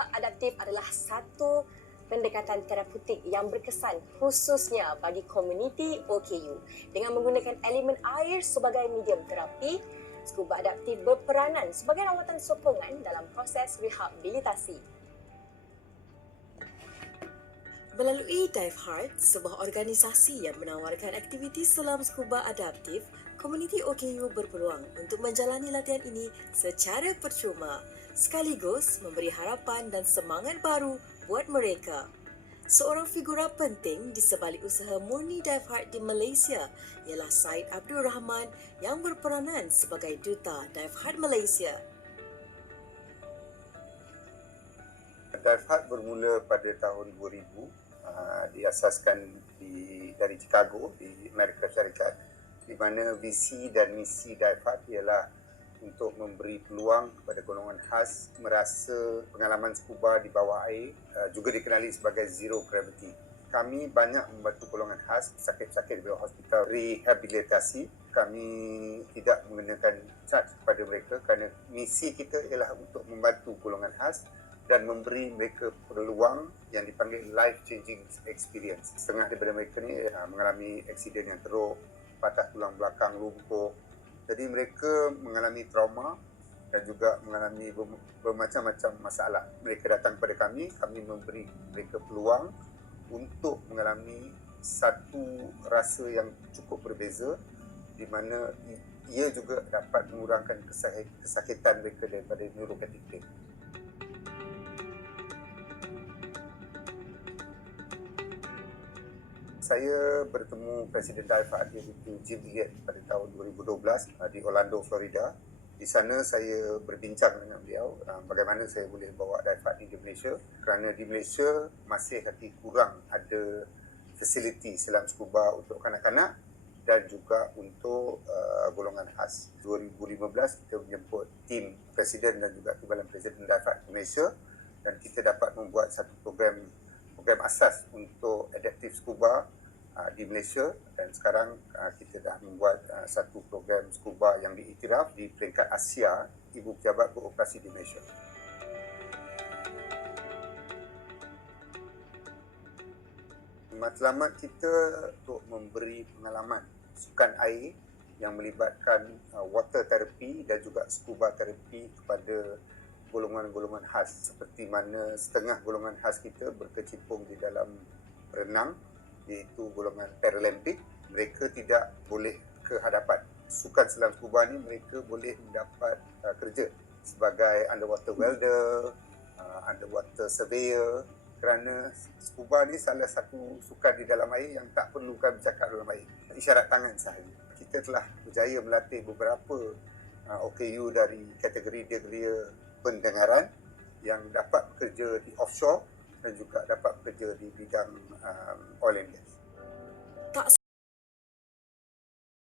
Scuba adaptif adalah satu pendekatan terapeutik yang berkesan khususnya bagi komuniti OKU. Dengan menggunakan elemen air sebagai medium terapi, scuba adaptif berperanan sebagai rawatan sokongan dalam proses rehabilitasi. Melalui Dive Heart, sebuah organisasi yang menawarkan aktiviti selam scuba adaptif, komuniti OKU berpeluang untuk menjalani latihan ini secara percuma, sekaligus memberi harapan dan semangat baru buat mereka. Seorang figura penting di sebalik usaha murni Dive Heart di Malaysia ialah Syed Abdul Rahman yang berperanan sebagai Duta Dive Heart Malaysia. Dive Heart bermula pada tahun 2000, diasaskan dari Chicago di Amerika Syarikat, di mana visi dan misi Dive Heart ialah untuk memberi peluang kepada golongan khas merasa pengalaman scuba di bawah air, juga dikenali sebagai zero gravity. Kami banyak membantu golongan khas sakit-sakit di bawah hospital rehabilitasi. Kami tidak menggunakan charge kepada mereka kerana misi kita ialah untuk membantu golongan khas dan memberi mereka peluang yang dipanggil life-changing experience. Setengah daripada mereka ni mengalami aksiden yang teruk, patah tulang belakang, lumpuh. Jadi mereka mengalami trauma dan juga mengalami bermacam-macam masalah. Mereka datang kepada kami memberi mereka peluang untuk mengalami satu rasa yang cukup berbeza, di mana ia juga dapat mengurangkan kesakitan mereka daripada neuropathic pain. Saya bertemu Presiden Dive Heart iaitu Jim Elliot pada tahun 2012 di Orlando, Florida. Di sana saya berbincang dengan beliau bagaimana saya boleh bawa Dive Heart di Malaysia, kerana di Malaysia masih lagi kurang ada fasiliti selam scuba untuk kanak-kanak dan juga untuk golongan khas. 2015 kita menjemput tim Presiden dan juga Timbalan Presiden Dive Heart Malaysia, dan kita dapat membuat satu program asas untuk adaptive scuba di Malaysia, dan sekarang kita dah membuat satu program scuba yang diiktiraf di peringkat Asia Ibu Pejabat Beroperasi di Malaysia. Matlamat kita untuk memberi pengalaman sukan air yang melibatkan water therapy dan juga scuba therapy kepada golongan-golongan khas, seperti mana setengah golongan khas kita berkecimpung di dalam renang, iaitu golongan Paralympic. Mereka tidak boleh ke hadapan. Sukan selam scuba ni mereka boleh mendapat kerja sebagai underwater welder, underwater surveyor, kerana scuba ni salah satu sukan di dalam air yang tak perlukan bercakap dalam air, isyarat tangan sahaja. Kita telah berjaya melatih beberapa OKU dari kategori dia pendengaran yang dapat bekerja di offshore dan juga dapat bekerja di bidang oil and gas.